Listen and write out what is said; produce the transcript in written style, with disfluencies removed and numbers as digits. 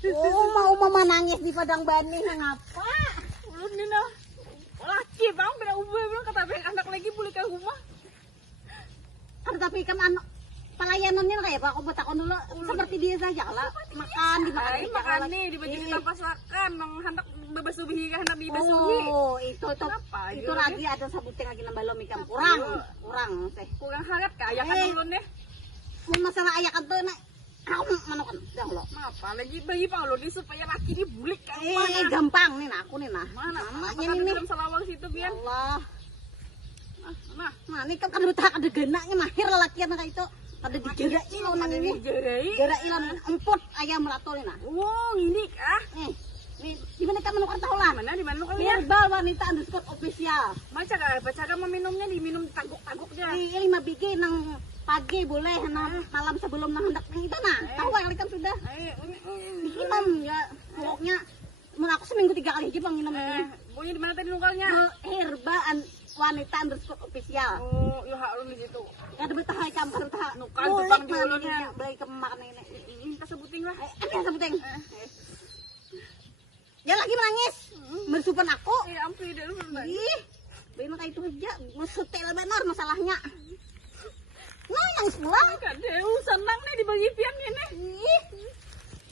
Oh, mau mama nangis di padang bani ngapa? Ulun ni na. Laki bang pinauboy bilang kata anak lagi boleh ke rumah. Tapi kan anak pelayanannya kayak apa? Aku betakon dulu seperti dia saja lah. Makan dimakan Ay, makan nih di baju kita pasakan nang hendak bebas subihi ka hendak bebas subihi. Oh, itu Kenapa? itu lagi ada sabutnya lagi nambah lo mikam kurang teh. Kurang hangat ka aya kan ulun deh. Mun masalah aya kan tuh nak aku manokan dah lo. Kenapa? Lagi bayi pa ulun ni supaya laki ni bulik ka. Gampang nih nah aku nih nah. Mana? Namanya ini dalam salawang situ biar. Allah. Nah, Ini kan kada ada genaknya mahir lelakian kayak itu. Ada digerai lo nang ini. Gerai lan emput ayam rato nih nah. Oh, ini kah? Nih, di mana kamu nukar tahu lah? Di mana kau lihat? Herbal wanita underscore official. Baca ka meminumnya diminum taguk-taguknya. Di 5 biji nang pagi boleh, nang malam sebelum nang hendak itu nah. Tahu kali kan sudah. Diminum ya pokoknya. Mun aku seminggu 3 kali aja bang minum ini. Pokoknya di mana tadi nukarnya? Herbal wanita underscore official. Oh, ya hak lu di situ. Kada betah ay kam kada betah. Nukan tukang di ulunnya. Beli ke makan ini. Ini kita sebutin lah. Ini sebutin. Dia lagi menangis. Bersupan aku. Ya ampun, dia lu Ih, bener kayak itu aja. Setel benar masalahnya. Nah, yang sebelah. Kadeu senang nih dibagi pian ini. Ih,